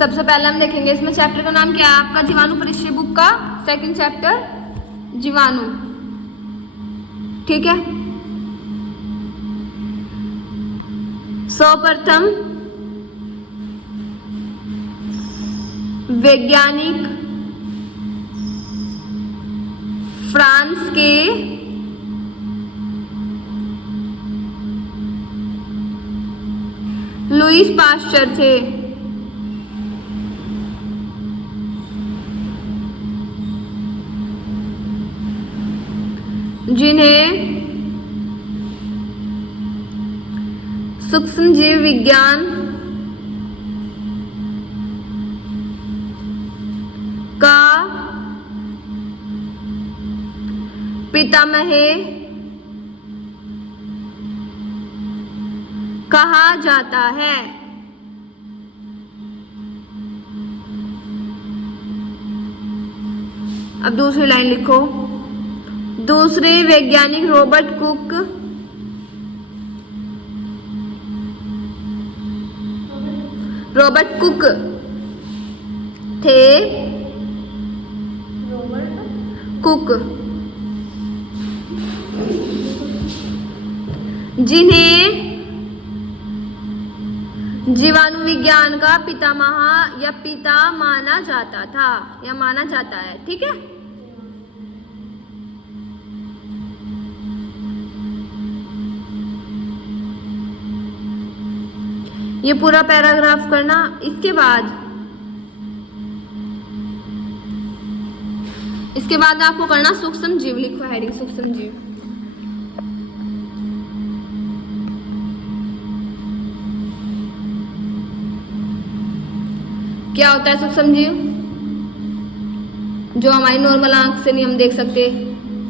सबसे पहले हम देखेंगे इसमें चैप्टर का नाम क्या है आपका, जीवाणु परिचय बुक का सेकंड चैप्टर जीवाणु। ठीक है, सर्वप्रथम वैज्ञानिक फ्रांस के लुईस पास्चर थे। जिन्हें सूक्ष्म जीव विज्ञान का पितामह कहा जाता है। अब दूसरी लाइन लिखो। दूसरे वैज्ञानिक रॉबर्ट कुक थे। कुक जिन्हें जीवाणु विज्ञान का पितामह या पिता माना जाता था या माना जाता है। ठीक है, ये पूरा पैराग्राफ करना। इसके बाद आपको करना सूक्ष्म जीव। लिखो हेडिंग सूक्ष्म जीव। क्या होता है सूक्ष्म जीव? जो हमारी नॉर्मल आंख से नहीं हम देख सकते,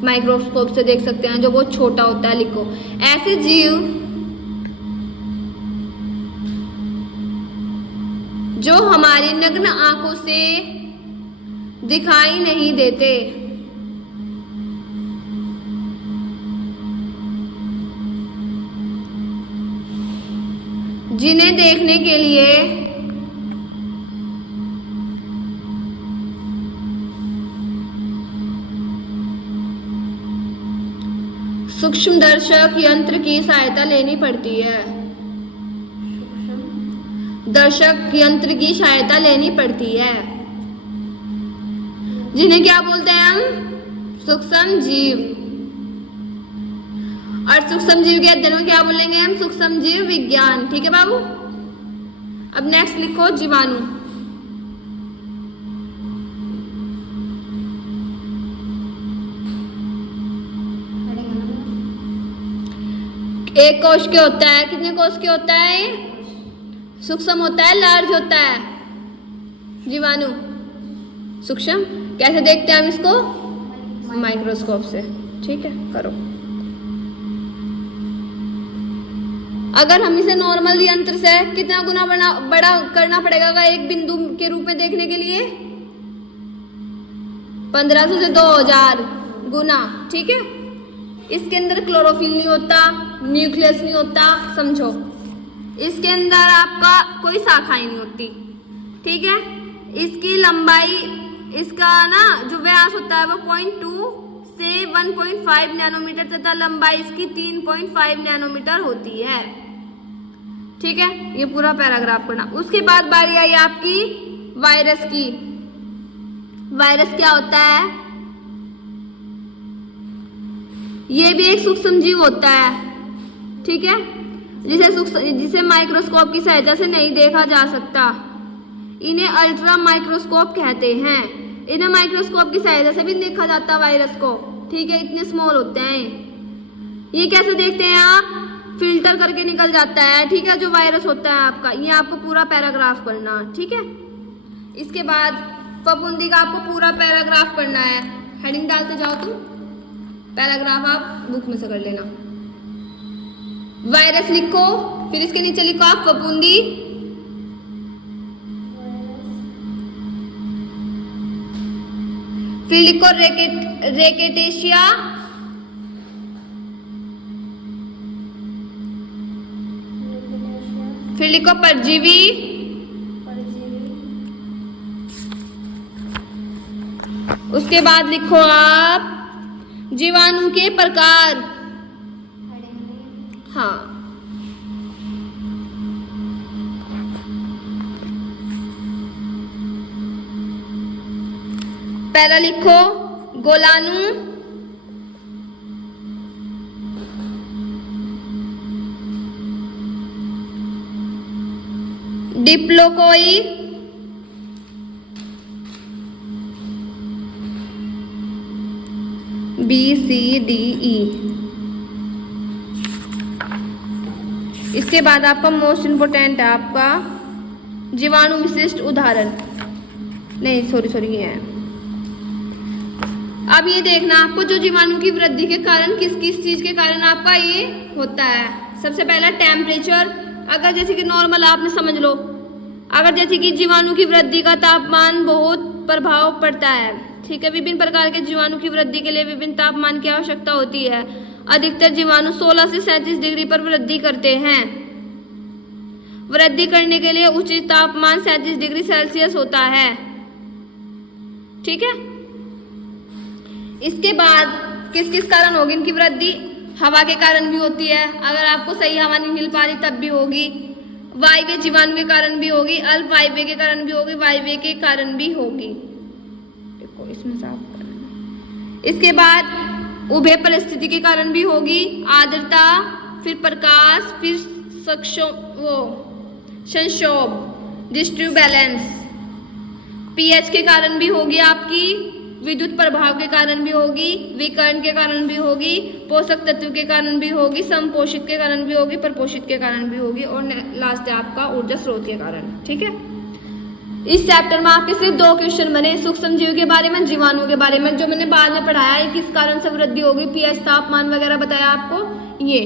माइक्रोस्कोप से देख सकते हैं, जो बहुत छोटा होता है। लिखो ऐसे जीव जो हमारी नग्न आंखों से दिखाई नहीं देते। जिन्हें देखने के लिए सूक्ष्मदर्शक यंत्र की सहायता लेनी पड़ती है। दर्शक यंत्र की सहायता लेनी पड़ती है। जिन्हें क्या बोलते हैं हम? सूक्ष्म जीव। और सूक्ष्म जीव के अध्ययन में क्या बोलेंगे हम? सूक्ष्म जीव विज्ञान। ठीक है बाबू। अब नेक्स्ट लिखो जीवाणु। एक कोश के होता है, कितने कोश के होता है? सूक्ष्म होता है, लार्ज होता है जीवाणु। सूक्ष्म कैसे देखते हैं हम इसको? माइक्रोस्कोप से। ठीक है, करो। अगर हम इसे नॉर्मल यंत्र से कितना गुना बड़ा करना पड़ेगा एक बिंदु के रूप में देखने के लिए? 1500 से 2000 गुना। ठीक है, इसके अंदर क्लोरोफिल नहीं होता, न्यूक्लियस नहीं होता, समझो। इसके अंदर आपका कोई शाखाएं नहीं होती। ठीक है, इसकी लंबाई, इसका ना जो व्यास होता है वो 0.2 से 1.5 नैनोमीटर तथा लंबाई इसकी 3.5 नैनोमीटर होती है। ठीक है, ये पूरा पैराग्राफ पढ़ना। उसके बाद बारी आई आपकी वायरस की। वायरस क्या होता है? ये भी एक सूक्ष्म जीव होता है। ठीक है, जिसे माइक्रोस्कोप की सहायता से नहीं देखा जा सकता। इन्हें अल्ट्रा माइक्रोस्कोप कहते हैं। इन्हें माइक्रोस्कोप की सहायता से भी देखा जाता है वायरस को। ठीक है, इतने स्मॉल होते हैं। ये कैसे देखते हैं आप? फिल्टर करके निकल जाता है। ठीक है, जो वायरस होता है आपका, ये आपको पूरा पैराग्राफ पढ़ना। ठीक है, इसके बाद फफूंदी का आपको पूरा पैराग्राफ पढ़ना है। हेडिंग डालते जाओ तुम, पैराग्राफ आप बुक में से कर लेना। वायरस लिखो, फिर इसके नीचे लिखो आप फफूंदी। फिर लिखो रेकेटेशिया। फिर लिखो परजीवी। उसके बाद लिखो आप जीवाणु के प्रकार। हाँ, पहला लिखो गोलाणु, डिप्लोकोई, BCDE। इसके बाद आपका मोस्ट इम्पोर्टेंट है आपका जीवाणु विशिष्ट उदाहरण, नहीं सॉरी ये है। अब ये देखना आपको जो जीवाणु की वृद्धि के कारण किस किस चीज के कारण आपका ये होता है। सबसे पहला टेम्परेचर, अगर जैसे कि नॉर्मल आपने समझ लो, अगर जैसे कि जीवाणु की वृद्धि का तापमान बहुत प्रभाव पड़ता है, ठीक है। विभिन्न प्रकार के जीवाणु की वृद्धि के लिए विभिन्न तापमान की आवश्यकता होती है। अधिकतर जीवाणु 16 से 37 डिग्री पर वृद्धि करते हैं। वृद्धि करने के लिए उचित तापमान 37 डिग्री सेल्सियस होता है, ठीक है। इसके बाद किस किस कारण होगी इनकी वृद्धि? हवा के कारण भी होती है, अगर आपको सही हवा नहीं मिल पा रही तब भी होगी। वायवीय जीवाणु के कारण भी होगी, अल्प वायवीय के कारण भी होगी, वायवीय के कारण भी होगी। देखो इसमें साफ करना। इसके बाद उभय परिस्थिति के कारण भी होगी, आर्द्रता, फिर प्रकाश, फिर संक्षोभ, डिस्ट्रीब्यूटिव बैलेंस। पीएच के कारण भी होगी आपकी, विद्युत प्रभाव के कारण भी होगी, विकर्ण के कारण भी होगी, पोषक तत्व के कारण भी होगी, समपोषित के कारण भी होगी, प्रपोषित के कारण भी होगी, और लास्ट है आपका ऊर्जा स्रोत के कारण, ठीक है। इस चैप्टर में आपके सिर्फ 2 क्वेश्चन बने, सूक्ष्म जीव के बारे में, जीवाणु के बारे में। जो मैंने बाद में पढ़ाया है किस कारण से वृद्धि होगी, पीएच, तापमान वगैरह बताया आपको ये,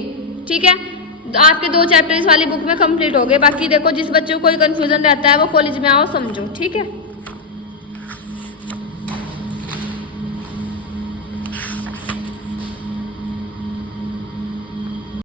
ठीक है। आपके 2 चैप्टर इस वाली बुक में कंप्लीट हो गए। बाकी देखो जिस बच्चे को कोई कंफ्यूजन रहता है वो कॉलेज में आओ, समझो, ठीक है।